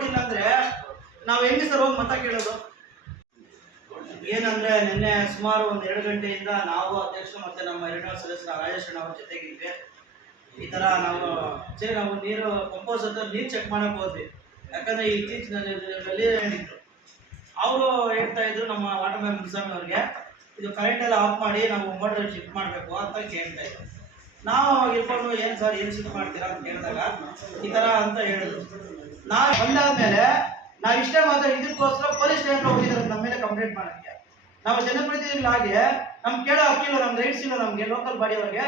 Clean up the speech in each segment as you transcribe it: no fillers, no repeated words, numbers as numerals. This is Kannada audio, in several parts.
ಕೊಟ್ಟಿಲ್ಲ ಅಂದ್ರೆ ನಾವು ಹೆಂಗೆ ಸರ್ ಹೋಗಿ ಮತ ಕೇಳೋದು? ಏನಂದ್ರೆ ನಿನ್ನೆ ಸುಮಾರು ಒಂದು 2 ಗಂಟೆಯಿಂದ ನಾವು ಅಧ್ಯಕ್ಷರು ಮತ್ತೆ ನಮ್ಮ 2ನೇ ಸದಸ್ಯರ ರಾಜೇಶ್ ಅಣ್ಣ ಅವ್ರ ಜೊತೆಗಿದ್ವಿ. ಈ ತರ ನಾವು ನೀರು ಕಂಪೋಸ್ ಹತ್ರ ನೀರು ಚೆಕ್ ಮಾಡಕ್ ಹೋದ್ವಿ. ಯಾಕಂದ್ರೆ ಇತ್ತೀಚಿನಲ್ಲಿ ಅವರು ಹೇಳ್ತಾ ಇದ್ರು ನಮ್ಮ ವಾಟರ್ ಮ್ಯಾನ್ ಮುನ್ಸ್ವಾಮಿ ಅವ್ರಿಗೆ, ಇದು ಕರೆಂಟ್ ಎಲ್ಲ ಆಫ್ ಮಾಡಿ ನಾವು ಮೋಟರ್ ಶಿಫ್ಟ್ ಮಾಡಬೇಕು ಅಂತ ಕೇಳ್ತಾ ಇದ್ರು. ನಾವು ಇಟ್ಕೊಂಡು ಏನು ಸರ್ ಏನು ಶಿಫ್ಟ್ ಮಾಡ್ತೀರಾ ಅಂತ ಕೇಳಿದಾಗ ಈ ತರ ಅಂತ ಹೇಳಿದ್ರು. ನಾವು ಬಂದಾದ್ಮೇಲೆ ನಾವು ಇಷ್ಟೇ ಮಾತ್ರ ಇದಕ್ಕೋಸ್ಕರ ಪೊಲೀಸ್ ಸ್ಟೇಷನ್ ಹೋಗಿದ್ದಾರೆ ನಮ್ಮ ಮೇಲೆ ಕಂಪ್ಲೇಂಟ್ ಮಾಡೋಕ್ಕೆ. ನಾವು ಜನಪ್ರತಿನಿಧಿಗಳಾಗಿ ನಮ್ಗೆ ಕೇಳೋ ಹಕ್ಕಿಲ್ಲ, ನಮ್ಗೆ ರೈಟ್ಸ್ ಇಲ್ಲ, ನಮಗೆ ಲೋಕಲ್ ಬಾಡಿ ಅವ್ರಿಗೆ.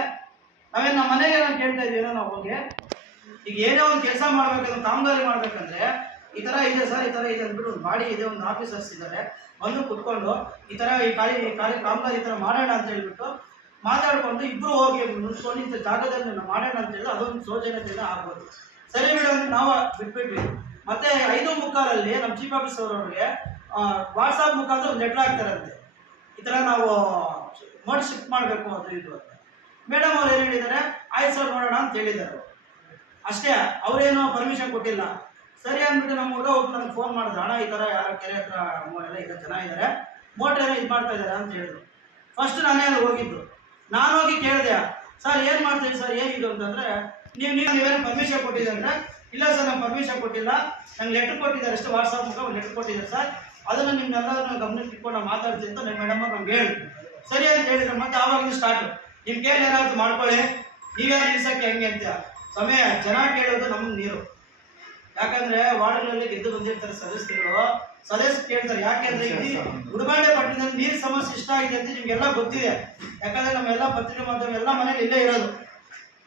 ನಾವೇನು ನಮ್ಮ ಮನೆಗೆ ನಾನು ಕೇಳ್ತಾ ಇದ್ದೀವಿ ನಾವು ಹೋಗಿ. ಈಗ ಏನೇ ಒಂದು ಕೆಲಸ ಮಾಡ್ಬೇಕಂದ್ರೆ ಕಾಮಗಾರಿ ಮಾಡ್ಬೇಕಂದ್ರೆ ಈ ತರ ಇದೆ ಸರ್, ಈ ತರ ಇದೆ ಅಂದ್ಬಿಟ್ಟು ಒಂದು ಬಾಡಿ ಇದೆ, ಒಂದು ಆಫೀಸರ್ಸ್ ಇದ್ದಾರೆ, ಬಂದು ಕುತ್ಕೊಂಡು ಈ ತರ ಈ ಖಾಲಿ ಕಾಮಗಾರಿ ಈ ತರ ಮಾಡೋಣ ಅಂತ ಹೇಳ್ಬಿಟ್ಟು ಮಾತಾಡ್ಕೊಂಡು ಇಬ್ರು ಹೋಗಿ ಮುನ್ಸ್ಕೊಂಡು ಇಂಥ ಜಾಗದಲ್ಲಿ ಮಾಡೋಣ ಅಂತ ಹೇಳಿದ್ರೆ ಅದೊಂದು ಸೌಜನ್ಯತೆಯಿಂದ ಆಗ್ಬೋದು. ಸರಿ ಬಿಡು ಅಂತ ನಾವು ಬಿಟ್ಬಿಟ್ವಿ. ಮತ್ತೆ 5:45 ನಮ್ಮ ಚೀಫ್ ಆಫೀಸರ್ ಅವ್ರಿಗೆ ವಾಟ್ಸಾಪ್ ಮುಖಾಂತರ ಒಂದು ಲೆಟರ್ ಹಾಕ್ತಾರಂತೆ, ಈ ತರ ನಾವು ಮೋಡ್ ಶಿಫ್ಟ್ ಮಾಡಬೇಕು ಅದು ಇದು ಅಂತ. ಮೇಡಮ್ ಅವ್ರು ಏನು ಹೇಳಿದ್ದಾರೆ, ಆಯ್ತು ಸರ್ ನೋಡೋಣ ಅಂತ ಹೇಳಿದ್ದಾರೆ. ಅಷ್ಟೇ, ಅವ್ರೇನು ಪರ್ಮಿಷನ್ ಕೊಟ್ಟಿಲ್ಲ. ಸರಿ ಅಂದ್ಬಿಟ್ಟು ನಮ್ಮ ಹುಡುಗ ಒಬ್ಬ ನನಗೆ ಫೋನ್ ಮಾಡಿದ್ರು, ಅಣ್ಣ ಈ ಥರ ಯಾರ ಕೆರೆ ಹತ್ರ ಎಲ್ಲ ಈಗ ಜನ ಇದ್ದಾರೆ, ಮೋಟ್ರ್ ಏನೋ ಇದು ಮಾಡ್ತಾ ಇದ್ದಾರೆ ಅಂತ ಹೇಳಿದ್ರು. ಫಸ್ಟ್ ನಾನೇ ಅಲ್ಲಿ ಹೋಗಿದ್ದು. ನಾನು ಹೋಗಿ ಕೇಳಿದೆ, ಸರ್ ಏನು ಮಾಡ್ತೀವಿ ಸರ್, ಏನಿದು ಅಂತಂದರೆ ನೀವೇನು ಪರ್ಮಿಷನ್ ಕೊಟ್ಟಿದ್ದೆ ಅಂದರೆ, ಇಲ್ಲ ಸರ್ ನಂಗೆ ಪರ್ಮಿಷನ್ ಕೊಟ್ಟಿಲ್ಲ, ನಂಗೆ ಲೆಟ್ರ್ ಕೊಟ್ಟಿದ್ದಾರೆ ಅಷ್ಟು, ವಾಟ್ಸಪ್ ಮುಖ ಒಂದು ಲೆಟ್ರ್ ಕೊಟ್ಟಿದ್ದಾರೆ ಸರ್, ಅದನ್ನು ನಿಮ್ಮೆಲ್ಲರನ್ನ ಗಮನಕ್ಕೆ ಇಟ್ಕೊಂಡು ನಾವು ಮಾತಾಡ್ತೀವಿ ಅಂತ ನಿಮ್ಮ ಮೇಡಮ್ ನಮ್ಗೆ ಹೇಳಿ ಸರಿ ಅಂತ ಹೇಳಿದ್ರು. ಮತ್ತೆ ಆವಾಗಿಂದ ಸ್ಟಾರ್ಟು, ನಿಮ್ಮ ಕೇಳಿ ಏನಾದ್ರು ಮಾಡ್ಕೊಳ್ಳಿ, ನೀವ್ಯಾರು ನಿಲ್ಸಕ್ಕೆ ಹೆಂಗೆ ಅಂತ. ಸಮಯ ಜನ ಕೇಳೋದು ನಮ್ಗೆ ನೀರು. ಯಾಕಂದ್ರೆ ವಾರ್ಡ್ಗಳಲ್ಲಿ ಗೆದ್ದು ಬಂದಿರ್ತಾರೆ ಸದಸ್ಯರು ಕೇಳ್ತಾರೆ. ಯಾಕೆಂದ್ರೆ ಇಲ್ಲಿ ಗುಡಬಾಂಡೆ ಪಟ್ಟಣದಲ್ಲಿ ನೀರು ಸಮಸ್ಯೆ ಇಷ್ಟ ಆಗಿದೆ ಅಂತ ನಿಮ್ಗೆಲ್ಲ ಗೊತ್ತಿದೆ. ಯಾಕಂದ್ರೆ ನಮ್ಮೆಲ್ಲ ಪತ್ರಿಕೆ ಮಾಧ್ಯಮ ಎಲ್ಲ ಮನೇಲಿ ಇಲ್ಲೇ ಇರೋದು.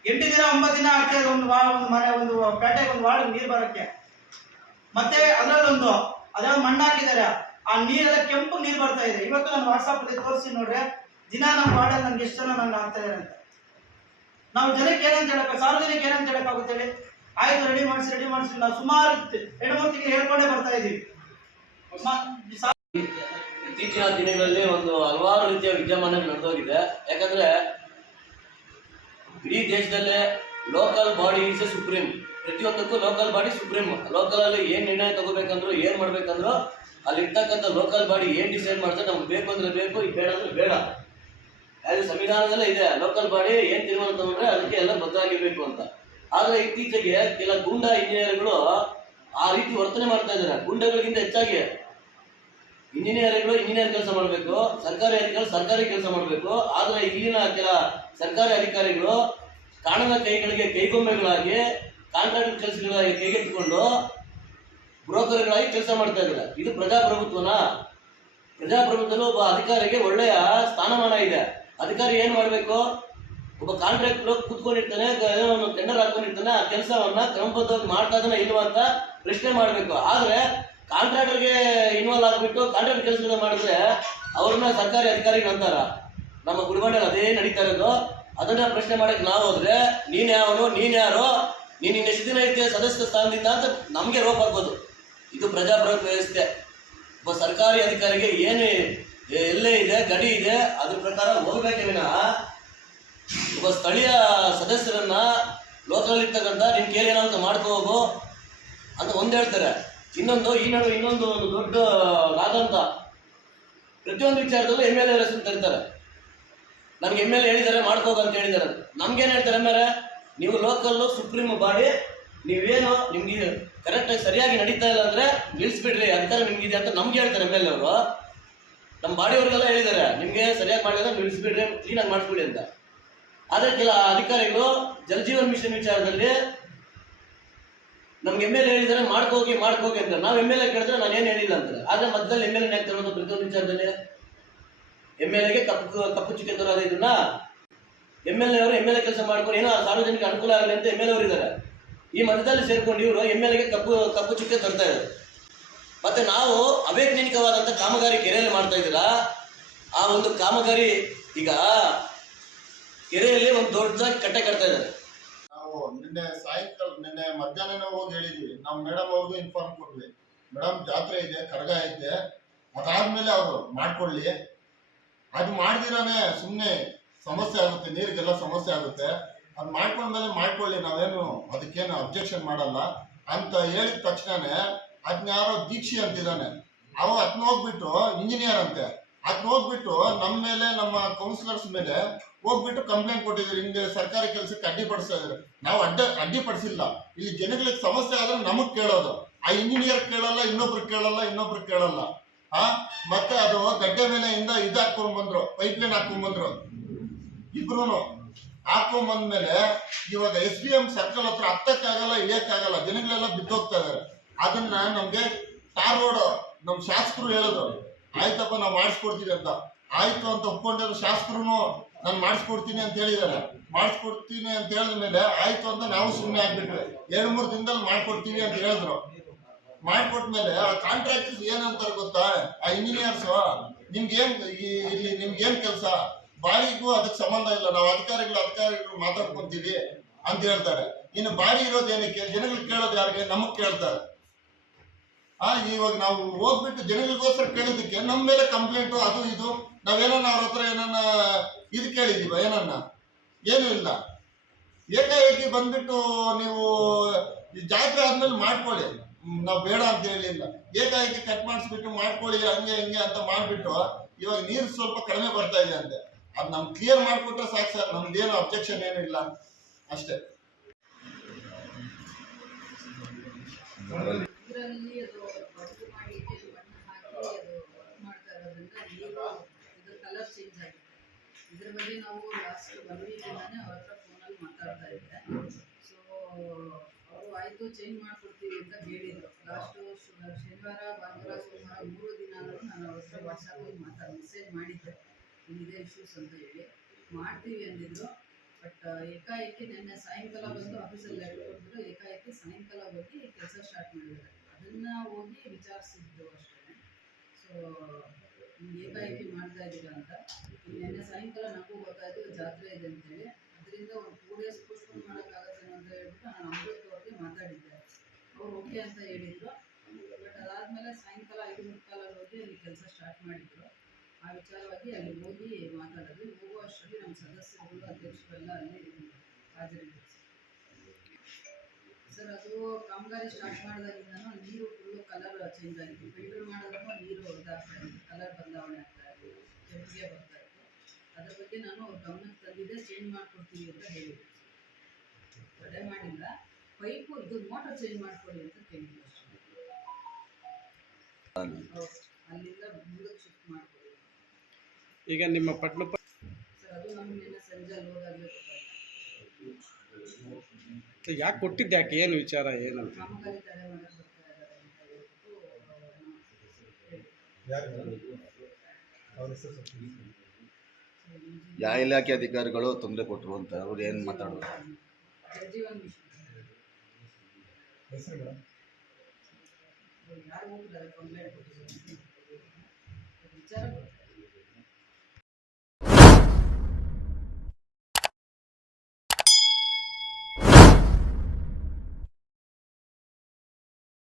8 ದಿನ 9 ದಿನ ಆಗ್ತದೆ ಒಂದು ಮನೆ ಒಂದು ಪೇಟೆಗೆ ಒಂದು ವಾರ್ಡ್ ನೀರು ಬರೋಕ್ಕೆ. ಮತ್ತೆ ಅದರಲ್ಲೊಂದು ಅದ್ರಲ್ಲಿ ಮಣ್ಣು ಹಾಕಿದ್ದಾರೆ, ಆ ನೀರೆಲ್ಲ ಕೆಂಪು ನೀರು ಬರ್ತಾ ಇದೆ. ಇವತ್ತು ನಾನು ವಾಟ್ಸಾಪ್ ಅಲ್ಲಿ ತೋರಿಸಿ ನೋಡ್ರಿ, ದಿನ ನಮ್ಮ ವಾರ್ಡಲ್ಲಿ ನನ್ಗೆ ಎಷ್ಟು ಜನ ನಂಗೆ ಆಗ್ತಾ ಇದ್ದಾರೆ ಅಂತ. ನಾವು ಜನಕ್ಕೆ ಏನಂತ ಹೇಳಕ್ಕೆ, ಸಾರ್ವಜನಿಕ ಏನಂತ ಹೇಳಕ್ಕಾಗುತ್ತೆ ಹೇಳಿ? ಆಯ್ತು ರೆಡಿ ಮಾಡಿಸಿ ನಾವು ಸುಮಾರು 2-3 ತಿಂಗಳು ಹೇಳ್ಕೊಂಡೇ ಬರ್ತಾ ಇದ್ದೀವಿ. ಇತ್ತೀಚಿನ ದಿನಗಳಲ್ಲಿ ಒಂದು ಹಲವಾರು ರೀತಿಯ ವಿದ್ಯಮಾನ ನಡೆದೋಗಿದೆ. ಯಾಕಂದ್ರೆ ಇಡೀ ದೇಶದಲ್ಲೇ local body is A supreme. ಪ್ರತಿಯೊಂದಕ್ಕೂ ಲೋಕಲ್ ಬಾಡಿ ಸುಪ್ರೀಂ. ಲೋಕಲ್ ಅಲ್ಲಿ ಏನ್ ನಿರ್ಣಯ ತಗೋಬೇಕಂದ್ರು ಏನ್ ಮಾಡ್ಬೇಕಂದ್ರು ಅಲ್ಲಿ ಇರ್ತಕ್ಕಂಥ ಲೋಕಲ್ ಬಾಡಿ ಏನ್ ಡಿಸೈಡ್ ಮಾಡ್ತಾರೆ, ನಮ್ಗೆ ಬೇಕು ಅಂದ್ರೆ ಬೇಕು, ಈಗ ಬೇಡ ಅಂದ್ರೆ ಬೇಡ. ಅದು ಸಂವಿಧಾನದಲ್ಲೇ ಇದೆ, ಲೋಕಲ್ ಬಾಡಿ ಏನ್ ತೀರ್ಮಾನ ತಗೊಂಡ್ರೆ ಅದಕ್ಕೆ ಎಲ್ಲ ಬದ್ಧವಾಗಿರ್ಬೇಕು ಅಂತ. ಆದ್ರೆ ಇತ್ತೀಚೆಗೆ ಕೆಲ ಗೂಂಡಾ ಇಂಜಿನಿಯರ್ಗಳು ಆ ರೀತಿ ವರ್ತನೆ ಮಾಡ್ತಾ ಇದ್ದಾರೆ. ಗೂಂಡಾಗಳಿಗಿಂತ ಹೆಚ್ಚಾಗಿ ಇಂಜಿನಿಯರ್ಗಳು ಇಂಜಿನಿಯರ್ ಕೆಲಸ ಮಾಡಬೇಕು, ಸರ್ಕಾರಿ ಅಧಿಕಾರಿ ಸರ್ಕಾರಿ ಕೆಲಸ ಮಾಡಬೇಕು. ಆದ್ರೆ ಇಲ್ಲಿನ ಕೆಲ ಸರ್ಕಾರಿ ಅಧಿಕಾರಿಗಳು ಕಾಣದ ಕೈಗಳಿಗೆ ಕೈಗೊಂಬೆಗಳಾಗಿ ಕಾಂಟ್ರಾಕ್ಟ್ ಕೆಲಸಗಳಾಗಿ ಕೈಗೆತ್ತಿಕೊಂಡು ಬ್ರೋಕರ್ಗಳಾಗಿ ಕೆಲಸ ಮಾಡ್ತಾ ಇದ್ದಾರೆ. ಇದು ಪ್ರಜಾಪ್ರಭುತ್ವನ? ಪ್ರಜಾಪ್ರಭುತ್ವದಲ್ಲಿ ಒಬ್ಬ ಅಧಿಕಾರಿಗೆ ಒಳ್ಳೆಯ ಸ್ಥಾನಮಾನ ಇದೆ. ಅಧಿಕಾರಿ ಏನ್ ಮಾಡ್ಬೇಕು, ಒಬ್ಬ ಕಾಂಟ್ರಾಕ್ಟ್ ಕೂತ್ಕೊಂಡಿರ್ತಾನೆ, ಟೆಂಡರ್ ಹಾಕೊಂಡಿರ್ತಾನೆ, ಆ ಕೆಲಸವನ್ನ ಕ್ರಮಬದ್ಧವಾಗಿ ಮಾಡ್ತಾ ಇದ್ದಾನೆ ಇಲ್ವಾ ಅಂತ ಪ್ರಶ್ನೆ ಮಾಡ್ಬೇಕು. ಆದ್ರೆ ಕಾಂಟ್ರಾಕ್ಟರ್ಗೆ ಇನ್ವಾಲ್ವ್ ಆಗ್ಬಿಟ್ಟು ಕಾಂಟ್ರಾಕ್ಟ್ ಕೆಲಸಗಳನ್ನ ಮಾಡಿದ್ರೆ ಅವ್ರನ್ನ ಸರ್ಕಾರಿ ಅಧಿಕಾರಿಗಳು ಅಂತಾರ. ನಮ್ಮ ಗುಡಿಬಂಡೆಯಲ್ಲಿ ಅದೇ ನಡೀತಾ ಇರೋದು. ಅದನ್ನ ಪ್ರಶ್ನೆ ಮಾಡಕ್ ನಾವು ಹೋದ್ರೆ ನೀನ್ ಯಾವನು, ನೀನ್ ಯಾರು, ನೀನ್ ಎಷ್ಟು ದಿನ ಇರ್ತೀಯ ಸದಸ್ಯ ಸ್ಥಾನದಿಂದ ಅಂತ ನಮ್ಗೆ ರೋಪ್ ಹಾಕ್ಬೋದು. ಇದು ಪ್ರಜಾಪ್ರಭುತ್ವ ವ್ಯವಸ್ಥೆ. ಒಬ್ಬ ಸರ್ಕಾರಿ ಅಧಿಕಾರಿಗೆ ಏನು ಎಲ್ಲೇ ಇದೆ, ಗಡಿ ಇದೆ, ಅದ್ರ ಪ್ರಕಾರ ಹೋಗ್ಬೇಕೆ ವಿನಃ ಒಬ್ಬ ಸ್ಥಳೀಯ ಸದಸ್ಯರನ್ನ ಲೋಕಲ್ ಇರ್ತಕ್ಕಂಥ ನಿನ್ ಕೇಳಿ ಏನಾದ್ರು ಮಾಡ್ಕೋ ಹೋಗು ಅಂತ ಒಂದ್ ಹೇಳ್ತಾರೆ. ಇನ್ನೊಂದು ಈ ನಡುವೆ ಇನ್ನೊಂದು ಒಂದು ದೊಡ್ಡ ರಾದಂತ ಪ್ರತಿಯೊಂದು ವಿಚಾರದಲ್ಲೂ MLA ಹೆಸರು ತರ್ತಾರೆ. ನನ್ಗೆ MLA ಹೇಳಿದ್ದಾರೆ ಮಾಡ್ಕೋಗ ಅಂತ ಹೇಳಿದ್ದಾರೆ. ನಮ್ಗೇನ್ ಹೇಳ್ತಾರೆ ಮೇಲೆ, ನೀವು ಲೋಕಲ್ ಸುಪ್ರೀಂ ಬಾಡಿ, ನೀವೇನು ನಿಮ್ಗೆ ಕರೆಕ್ಟಾಗಿ ಸರಿಯಾಗಿ ನಡೀತಾ ಇಲ್ಲ ಅಂದ್ರೆ ನಿಲ್ಸ್ಬಿಡ್ರಿ, ಅಧಿಕಾರ ನಿಮ್ಗಿದೆ ಅಂತ ನಮ್ಗೆ ಹೇಳ್ತಾರೆ MLA ಅವರು. ನಮ್ಮ ಬಾಡಿಯವ್ರಿಗೆಲ್ಲ ಹೇಳಿದ್ದಾರೆ, ನಿಮ್ಗೆ ಸರಿಯಾಗಿ ಮಾಡಿದ್ರೆ ನಿಲ್ಸ್ಬಿಡ್ರಿ, ಕ್ಲೀನಾಗಿ ಮಾಡಿಸ್ಬಿಡಿ ಅಂತ. ಆದ್ರೆ ಕೆಲ ಅಧಿಕಾರಿಗಳು ಜಲಜೀವನ್ ಮಿಷನ್ ವಿಚಾರದಲ್ಲಿ ನಮ್ಗೆ MLA ಹೇಳಿದರೆ ಮಾಡ್ಕೋಗಿ ಅಂತ. ನಾವು MLA ಕೇಳಿದ್ರೆ ನಾನು ಏನು ಹೇಳಿಲ್ಲ ಅಂತಾರೆ. ಆದ್ರೆ ಮಧ್ಯದಲ್ಲಿ MLA ಯಾಕೆ ತರೋದು? ಪ್ರತಿಯೊಂದು ವಿಚಾರದಲ್ಲಿ MLAಗೆ ಕಪ್ಪು ಚುಕ್ಕೆ ತರೋದು. ಇದನ್ನ MLA ಅವರು MLA ಕೆಲಸ ಮಾಡ್ಕೊಂಡು ಏನೋ ಸಾರ್ವಜನಿಕ ಅನುಕೂಲ ಆಗಲಿ ಅಂತ MLA ಅವರು ಇದ್ದಾರೆ. ಈ ಮಧ್ಯದಲ್ಲಿ ಸೇರ್ಕೊಂಡು ಇವರು MLAಗೆ ಕಪ್ಪು ಚುಕ್ಕೆ ತರ್ತಾ ಇದ್ದಾರೆ. ಮತ್ತೆ ನಾವು ಅವೈಜ್ಞಾನಿಕವಾದಂಥ ಕಾಮಗಾರಿ ಕೆರೆಯಲ್ಲಿ ಮಾಡ್ತಾ ಇದ್ದೀರಾ. ಆ ಒಂದು ಕಾಮಗಾರಿ ಈಗ ಕೆರೆಯಲ್ಲಿ ಒಂದು ದೊಡ್ಡದಾಗಿ ಕಟ್ಟೆ ಕಟ್ತಾ ಇದ್ದಾರೆ. ನಾವು ನಿನ್ನೆ ಮಧ್ಯಾಹ್ನ ಹೋಗಿ ಹೇಳಿದ್ವಿ. ನಾವು ಮೇಡಮ್ ಅವ್ರಿಗೂ ಇನ್ಫಾರ್ಮ್ ಕೊಡ್ವಿ, ಮೇಡಮ್ ಜಾತ್ರೆ ಇದೆ, ಕರಗ ಐತೆ, ಅದಾದ್ಮೇಲೆ ಅವರು ಮಾಡ್ಕೊಳ್ಳಿ, ಅದು ಮಾಡ್ದಿರಾನೆ ಸುಮ್ಮನೆ ಸಮಸ್ಯೆ ಆಗುತ್ತೆ, ನೀರಿಗೆಲ್ಲ ಸಮಸ್ಯೆ ಆಗುತ್ತೆ, ಅದು ಮಾಡ್ಕೊಂಡ್ಮೇಲೆ ಮಾಡ್ಕೊಳ್ಳಿ, ನಾವೇನು ಅದಕ್ಕೇನು ಅಬ್ಜೆಕ್ಷನ್ ಮಾಡಲ್ಲ ಅಂತ ಹೇಳಿದ ತಕ್ಷಣನೇ ಅದನ್ನ ಯಾರೋ ದೀಕ್ಷಿ ಅಂತಿದ್ದಾನೆ, ಅವ ಅದನ್ನ ಹೋಗ್ಬಿಟ್ಟು ಇಂಜಿನಿಯರ್ ಅಂತೆ, ಅದನ್ನ ಹೋಗ್ಬಿಟ್ಟು ನಮ್ಮ ಮೇಲೆ, ನಮ್ಮ ಕೌನ್ಸಿಲರ್ಸ್ ಮೇಲೆ ಹೋಗ್ಬಿಟ್ಟು ಕಂಪ್ಲೇಂಟ್ ಕೊಟ್ಟಿದ್ರು, ಹಿಂಗೆ ಸರ್ಕಾರಿ ಕೆಲಸಕ್ಕೆ ಅಡ್ಡಿಪಡಿಸ್ತಾ ಇದ್ದಾರೆ. ನಾವು ಅಡ್ಡಿಪಡಿಸಿಲ್ಲ. ಇಲ್ಲಿ ಜನಗಳಿಗೆ ಸಮಸ್ಯೆ ಆದ್ರೆ ನಮಗ್ ಕೇಳೋದು, ಆ ಇಂಜಿನಿಯರ್ ಕೇಳಲ್ಲ, ಇನ್ನೊಬ್ರು ಕೇಳಲ್ಲ. ಮತ್ತೆ ಅದು ಗಡ್ಡೆ ಮೇಲೆ ಇದು ಹಾಕೊಂಡ್ ಬಂದ್ರು, ಪೈಪ್ ಲೈನ್ ಹಾಕೊಂಡ್ ಬಂದ್ರು, ಇಬ್ರು ಹಾಕೊಂಬಂದ್ಮೇಲೆ ಇವಾಗ SDM ಸರ್ಕಲ್ ಹತ್ರ ಹತ್ತಕ್ಕಾಗಲ್ಲ, ಇಳಿಯಕ್ಕಾಗಲ್ಲ, ಜನಗಳೆಲ್ಲ ಬಿದ್ದೋಗ್ತಾ ಇದಾರೆ. ಅದನ್ನ ನಮ್ಗೆ ಟಾರ್ ರೋಡ್ ನಮ್ ಶಾಸಕರು ಹೇಳಿದ್ರು, ಆಯ್ತಪ್ಪ ನಾವು ಮಾಡಿಸ್ಕೊಡ್ತೀವಿ ಅಂತ. ಆಯ್ತು ಅಂತ ಒಪ್ಕೊಂಡಿರೋ ಶಾಸಕರು ನಾನು ಮಾಡಿಸ್ಕೊಡ್ತೀನಿ ಅಂತ ಹೇಳಿದಾರೆ. ಮಾಡಿಸ್ಕೊಡ್ತೀನಿ ಅಂತ ಹೇಳಿದ್ಮೇಲೆ ಆಯ್ತು ಅಂತ ನಾವು ಸುಮ್ಮನೆ ಆಗ್ಬಿಟ್ವಿ. 2-3 ದಿನದಲ್ಲಿ ಮಾಡ್ಕೊಡ್ತೀವಿ ಅಂತ ಹೇಳಿದ್ರು. ಮಾಡ್ಕೊಟ್ಮೇಲೆ ಆ ಕಾಂಟ್ರಾಕ್ಟರ್ಸ್ ಏನಂತಾರೆ ಗೊತ್ತಾ, ಆ ಇಂಜಿನಿಯರ್ಸ್, ಇಲ್ಲಿ ನಿಮ್ಗೇನ್ ಕೆಲಸ, ಬಾಡಿಗೂ ಅದಕ್ಕೆ ಸಂಬಂಧ ಇಲ್ಲ, ನಾವು ಅಧಿಕಾರಿಗಳು ಮಾತಾಡ್ಕೊಂತೀವಿ ಅಂತ ಹೇಳ್ತಾರೆ. ಇನ್ನು ಬಾಡಿ ಇರೋದು ಏನಕ್ಕೆ, ಜನಗಳಿಗೆ ಕೇಳೋದು ಯಾರಿಗೆ, ನಮಗ್ ಕೇಳ್ತಾರೆ. ಇವಾಗ ನಾವು ಹೋಗ್ಬಿಟ್ಟು ಜನಗಳಿಗೋಸ್ಕರ ಕೇಳಿದಕ್ಕೆ ನಮ್ಮ ಮೇಲೆ ಕಂಪ್ಲೇಂಟು, ಅದು ಇದು, ನಾವೇನನ್ನ ಅವ್ರ ಹತ್ರ ಏನನ್ನ ಇದು ಕೇಳಿದೀವ, ಏನೂ ಇಲ್ಲ. ಏಕಾಏಕಿ ಬಂದ್ಬಿಟ್ಟು ನೀವು ಜಾತ್ರೆ ಆದ್ಮೇಲೆ ಮಾಡ್ಕೊಳ್ಳಿ, ನಾವು ಬೇಡ ಅಂತ ಹೇಳಿಲ್ಲ. ಏಕಾಏಕಿ ಕಟ್ ಮಾಡಿಸ್ಬಿಟ್ಟು ಮಾಡ್ಕೊಳ್ಳಿ, ಹಂಗೆ ಅಂತ ಮಾಡ್ಬಿಟ್ಟು ಇವಾಗ ನೀರು ಸ್ವಲ್ಪ ಕಡಿಮೆ ಬರ್ತಾ ಇದೆ ಅಂತೆ. ಅದು ನಮ್ಗೆ ಕ್ಲಿಯರ್ ಮಾಡಿಕೊಟ್ರೆ ಸಾಕು ಸರ್, ನಮ್ದೇನು ಅಬ್ಜೆಕ್ಷನ್ ಏನೂ ಇಲ್ಲ, ಅಷ್ಟೇ. ಇದರಲ್ಲಿ ಅದು ಬಡ್ಡು ಮಾಡಿ ಬಣ್ಣ ಹಾಕಿ ಅದು ಮಾಡ್ತಾ ಇರೋದ್ರಿಂದ ನೀರು ಇದು ಕಲರ್ ಚೇಂಜ್ ಆಗಿದೆ. ಇದ್ರ ಬಗ್ಗೆ ನಾವು ಲಾಸ್ಟ್ 1 ವೀಕಿಂದಾನೆ ಅವ್ರ ಹತ್ರ ಫೋನಲ್ಲಿ ಮಾತಾಡ್ತಾ ಇದ್ದೆ. ಸೊ ಅವರು ಆಯಿತು ಚೇಂಜ್ ಮಾಡಿಕೊಡ್ತೀವಿ ಅಂತ ಹೇಳಿದರು. ಲಾಸ್ಟು ಶನಿವಾರ, ಭಾನುವಾರ, ಸೋಮವಾರ 3 ದಿನಾದರೂ ನಾನು ಅವ್ರ ಹತ್ರ ವಾಟ್ಸಪ್ಪಲ್ಲಿ ಮೆಸೇಜ್ ಮಾಡಿದ್ದೆ, ಇಲ್ಲಿದೆ ಇಶ್ಯೂಸ್ ಅಂತ ಹೇಳಿ. ಮಾಡ್ತೀವಿ ಅಂದಿದ್ರು. ಬಟ್ ಏಕಾಏಕಿ ನಿನ್ನೆ ಸಾಯಂಕಾಲ ಬಂದು ಆಫೀಸಲ್ಲಿ ಲೆಟರ್ ಕೊಟ್ಟಿದ್ರು, ಏಕಾಏಕಿ ಸಾಯಂಕಾಲ ಹೋಗಿ ಕೆಲಸ ಸ್ಟಾರ್ಟ್ ಮಾಡಿದ್ದಾರೆ. ಅದನ್ನು ಹೋಗಿ ವಿಚಾರಿಸಿದ್ದು ಅಷ್ಟೇ. ಸೊ ಏಕಾಏಕಿ ಮಾಡ್ತಾ ಇದ್ದೀರಾ ಅಂತ. ನಿನ್ನೆ ಸಾಯಂಕಾಲ ನನಗೂ ಗೊತ್ತಾಯಿತು ಜಾತ್ರೆ ಇದೆ ಅಂತೇಳಿ. ಅದರಿಂದ ಒಂದು 2 ಡೇಸ್ ಪೋಸ್ಟ್ಪೋನ್ ಮಾಡೋಕ್ಕಾಗತ್ತೇನೋ ಅಂತ ಹೇಳ್ಬಿಟ್ಟು ನಾನು ಅಮೃತ್ ಅವ್ರಿಗೆ ಮಾತಾಡಿದ್ದೆ. ಅವ್ರು ಓಕೆ ಅಂತ ಹೇಳಿದರು. ಬಟ್ ಅದಾದಮೇಲೆ ಸಾಯಂಕಾಲ 5:45 ಹೋಗಿ ಅಲ್ಲಿ ಕೆಲಸ ಸ್ಟಾರ್ಟ್ ಮಾಡಿದ್ರು. ಆ ವಿಚಾರವಾಗಿ ಅಲ್ಲಿ ಹೋಗಿ ಮಾತಾಡೋದು. ಹೋಗುವ ಅಷ್ಟರಲ್ಲಿ ನಮ್ಮ ಸದಸ್ಯರುಗಳು, ಅಧ್ಯಕ್ಷರೆಲ್ಲ ಅಲ್ಲಿ ಹಾಜರಿದ್ದರು. ಸರ್ ಅದು ಕಾಮಗಾರಿ ಸ್ಟಾರ್ಟ್ ಮಾಡಿದಾಗಿಂದನೂ ನೀರು ಫುಲ್ಲು ಕಲರ್ ಚೇಂಜ್ ಆಗಿತ್ತು. ಫಿಲ್ಟರ್ ಮಾಡಿದ್ರೂ ನೀರು ಇದಾಗ್ತಾ ಇತ್ತು, ಕಲರ್ ಬದಲಾವಣೆ ಆಗ್ತಾ ಇತ್ತು, ಕೆಂಪಿಗೆ ಬರ್ತಾ ಇತ್ತು. ಅದ್ರ ಬಗ್ಗೆ ನಾನು ಅವ್ರ ಗಮನಕ್ಕೆ ತಂದಿದ್ದೆ, ಚೇಂಜ್ ಮಾಡಿಕೊಡ್ತೀವಿ ಅಂತ ಹೇಳಿದ್ದೆ. ತಡೆ ಮಾಡಿಲ್ಲ, ಪೈಪು ಇದು ಮೋಟರ್ ಚೇಂಜ್ ಮಾಡಿಕೊಡಿ ಅಂತ ಕೇಳಿದ್ವಿ ಅಷ್ಟೇ. ಅಲ್ಲಿಂದ ಮುಂದಕ್ಕೆ ಶಿಫ್ಟ್ ಮಾಡಿಕೊಡಿ. ಈಗ ನಿಮ್ಮ ಪಟ್ಟಣ ಸರ್ ಅದು ನಮ್ಗೆ ನಿನ್ನೆ ಸಂಜೆ ಅಲ್ಲಿ ಹೋದಾಗಲೇ ಗೊತ್ತಾಯ್ತು. ಯಾಕೆ ಕೊಟ್ಟಿದ್ದು, ಯಾಕೆ, ಏನು ವಿಚಾರ, ಏನಂತ? ಕಾಮಗಾರಿ ತಡೆ ಮಾಡಕ್ಕೆ ಬರ್ತಾ ಇದ್ದಾರೆ ಅಂತ ಹೇಳ್ಬಿಟ್ಟು ಯಾವ ಇಲಾಖೆ ಅಧಿಕಾರಿಗಳು ತೊಂದರೆ ಕೊಟ್ಟರು ಅಂತ ಅವ್ರು ಏನು ಮಾತಾಡೋದು? ಜಲಜೀವನ್ ಮಿಷನ್ ಯಾರು ಹೋಗಿದ್ದಾರೆ ಕಂಪ್ಲೇಂಟ್ ಕೊಟ್ಟಿದ್ದಾರೆ.